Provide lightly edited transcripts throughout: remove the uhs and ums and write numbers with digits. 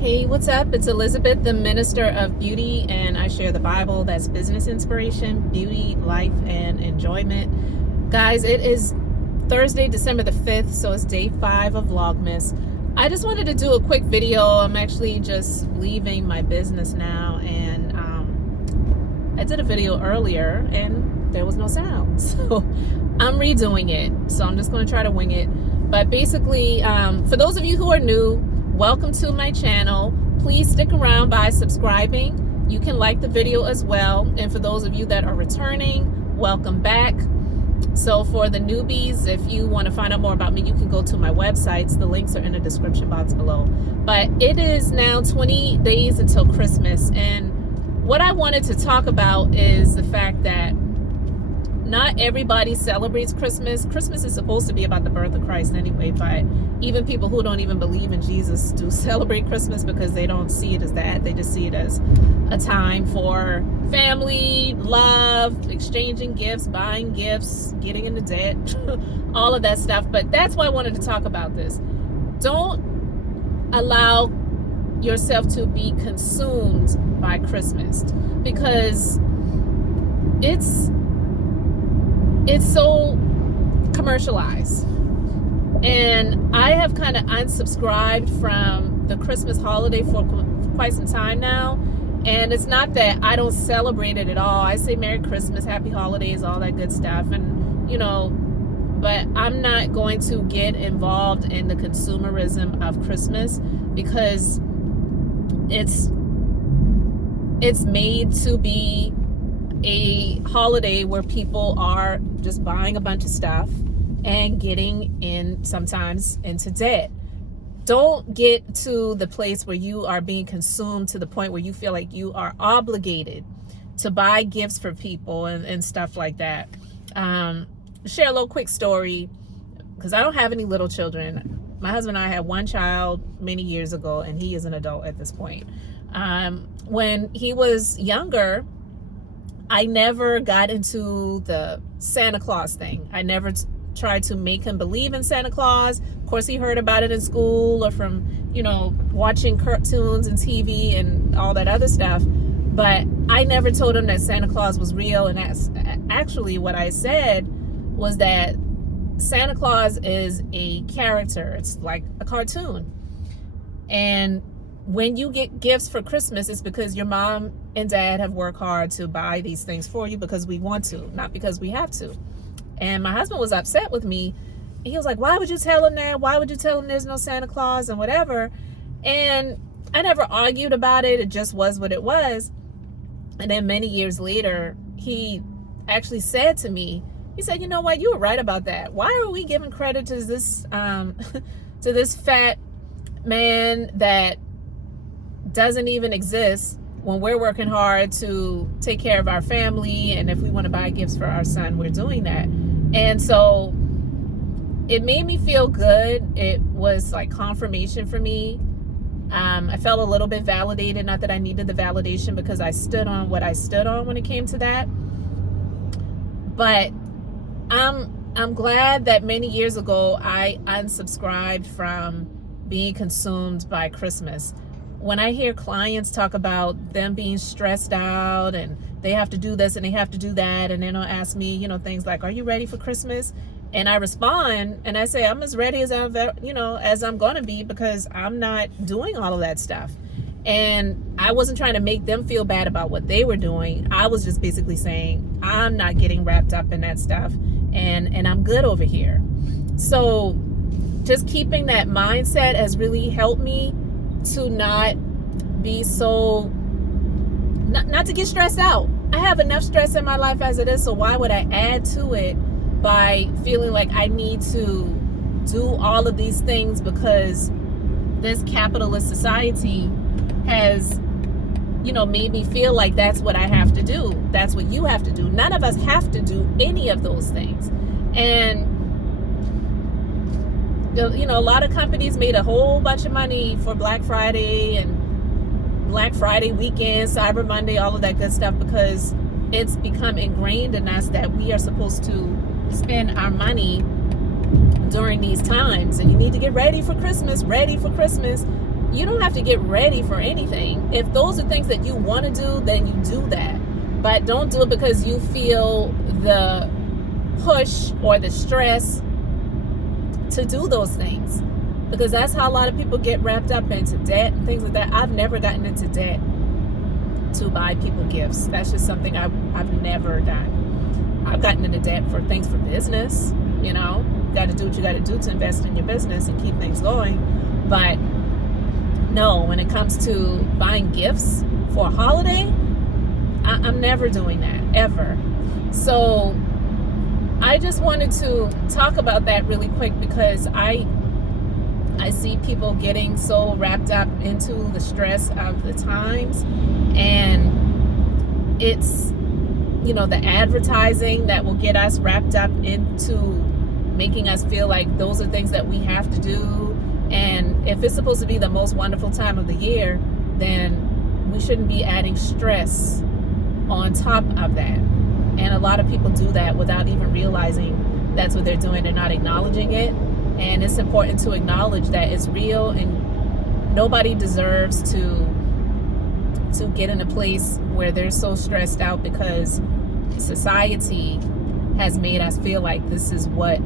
Hey, what's up? It's Elizabeth, the Minister of Beauty, and I share the Bible. That's business inspiration, beauty, life, and enjoyment. Guys, it is Thursday, December the 5th, so it's day 5 of Vlogmas. I just wanted to do a quick video. I'm actually just leaving my business now, and I did a video earlier, and there was no sound. So I'm redoing it. So I'm just going to try to wing it. But basically, for those of you who are new, welcome to my channel. Please stick around by subscribing. You can like the video as well. And for those of you that are returning, welcome back. So for the newbies, if you want to find out more about me, you can go to my websites. The links are in the description box below. But it is now 20 days until Christmas. And what I wanted to talk about is the fact that not everybody celebrates Christmas. Christmas is supposed to be about the birth of Christ anyway, but even people who don't even believe in Jesus do celebrate Christmas because they don't see it as that. They just see it as a time for family, love, exchanging gifts, buying gifts, getting into debt, all of that stuff. But that's why I wanted to talk about this. Don't allow yourself to be consumed by Christmas because it's so commercialized. And I have kind of unsubscribed from the Christmas holiday for quite some time now. And it's not that I don't celebrate it at all. I say Merry Christmas, Happy Holidays, all that good stuff. And, you know, but I'm not going to get involved in the consumerism of Christmas because it's made to be a holiday where people are just buying a bunch of stuff and getting in sometimes into debt. Don't get to the place where you are being consumed to the point where you feel like you are obligated to buy gifts for people and stuff like that. Share a little quick story because I don't have any little children. My husband and I had one child many years ago, and he is an adult at this point. When he was younger, I never got into the Santa Claus thing. I never tried to make him believe in Santa Claus. Of course, he heard about it in school or from, you know, watching cartoons and TV and all that other stuff. But I never told him that Santa Claus was real. And that's actually what I said was that Santa Claus is a character. It's like a cartoon. And when you get gifts for Christmas, it's because your mom and dad have worked hard to buy these things for you because we want to, not because we have to. And my husband was upset with me. He was like, why would you tell him that? Why would you tell him there's no Santa Claus and whatever? And I never argued about it. It just was what it was. And then many years later, he actually said to me, he said, you know what? You were right about that. Why are we giving credit to this, to this fat man that doesn't even exist when we're working hard to take care of our family? And if we want to buy gifts for our son, we're doing that. And so it made me feel good. It was like confirmation for me. I felt a little bit validated, not that I needed the validation because I stood on what I stood on when it came to that. But I'm glad that many years ago I unsubscribed from being consumed by Christmas. When I hear clients talk about them being stressed out and they have to do this and they have to do that, and then they'll ask me, you know, things like, are you ready for Christmas? And I respond and I say, I'm as ready as I'm going to be because I'm not doing all of that stuff. And I wasn't trying to make them feel bad about what they were doing. I was just basically saying, I'm not getting wrapped up in that stuff and I'm good over here. So just keeping that mindset has really helped me to not be so, not to get stressed out. I have enough stress in my life as it is, so why would I add to it by feeling like I need to do all of these things because this capitalist society has, you know, made me feel like that's what I have to do. That's what you have to do. None of us have to do any of those things. And you know, a lot of companies made a whole bunch of money for Black Friday and Black Friday weekend, Cyber Monday, all of that good stuff, because it's become ingrained in us that we are supposed to spend our money during these times. And you need to get ready for Christmas, you don't have to get ready for anything. If those are things that you want to do, then you do that. But don't do it because you feel the push or the stress to do those things, because that's how a lot of people get wrapped up into debt and things like that. I've never gotten into debt to buy people gifts. That's just something I've never done. I've gotten into debt for things for business. You know, you got to do what you got to do to invest in your business and keep things going. But no, when it comes to buying gifts for a holiday, I'm never doing that, ever. So I just wanted to talk about that really quick, because I see people getting so wrapped up into the stress of the times, and it's, you know, the advertising that will get us wrapped up into making us feel like those are things that we have to do. And if it's supposed to be the most wonderful time of the year, then we shouldn't be adding stress on top of that. And a lot of people do that without even realizing that's what they're doing. They're not acknowledging it. And it's important to acknowledge that it's real, and nobody deserves to get in a place where they're so stressed out because society has made us feel like this is what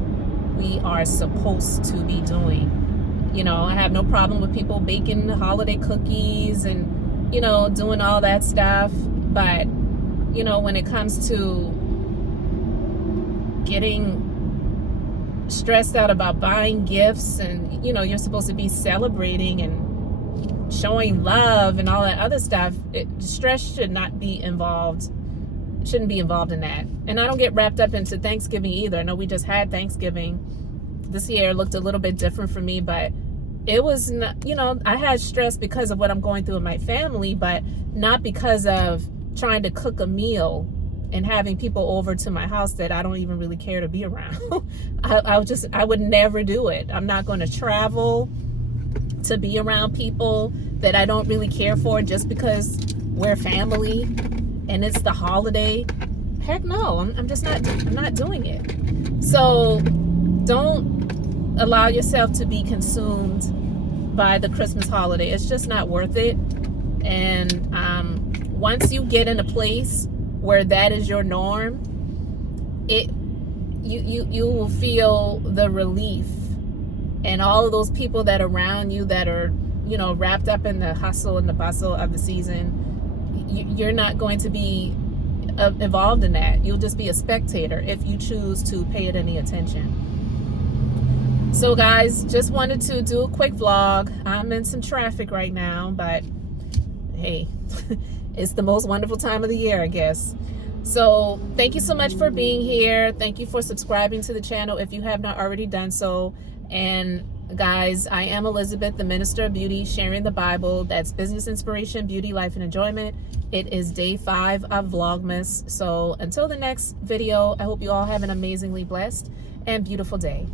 we are supposed to be doing. You know, I have no problem with people baking holiday cookies and, you know, doing all that stuff. But, you know, when it comes to getting stressed out about buying gifts, and, you know, you're supposed to be celebrating and showing love and all that other stuff, stress should not be involved. Shouldn't be involved in that. And I don't get wrapped up into Thanksgiving either. I know we just had Thanksgiving. This year looked a little bit different for me, but it was not, you know, I had stress because of what I'm going through with my family, but not because of trying to cook a meal and having people over to my house that I don't even really care to be around. I would never do it. I'm not going to travel to be around people that I don't really care for just because we're family and it's the holiday. Heck no, I'm just not, I'm not doing it. So don't allow yourself to be consumed by the Christmas holiday. It's just not worth it. And once you get in a place where that is your norm, you will feel the relief. And all of those people that are around you that are, you know, wrapped up in the hustle and the bustle of the season, you're not going to be involved in that. You'll just be a spectator if you choose to pay it any attention. So guys, just wanted to do a quick vlog. I'm in some traffic right now, but hey, it's the most wonderful time of the year, I guess. So thank you so much for being here. Thank you for subscribing to the channel if you have not already done so. And guys, I am Elizabeth, the Minister of Beauty, sharing the Bible. That's business inspiration, beauty, life, and enjoyment. It is day 5 of Vlogmas. So until the next video, I hope you all have an amazingly blessed and beautiful day.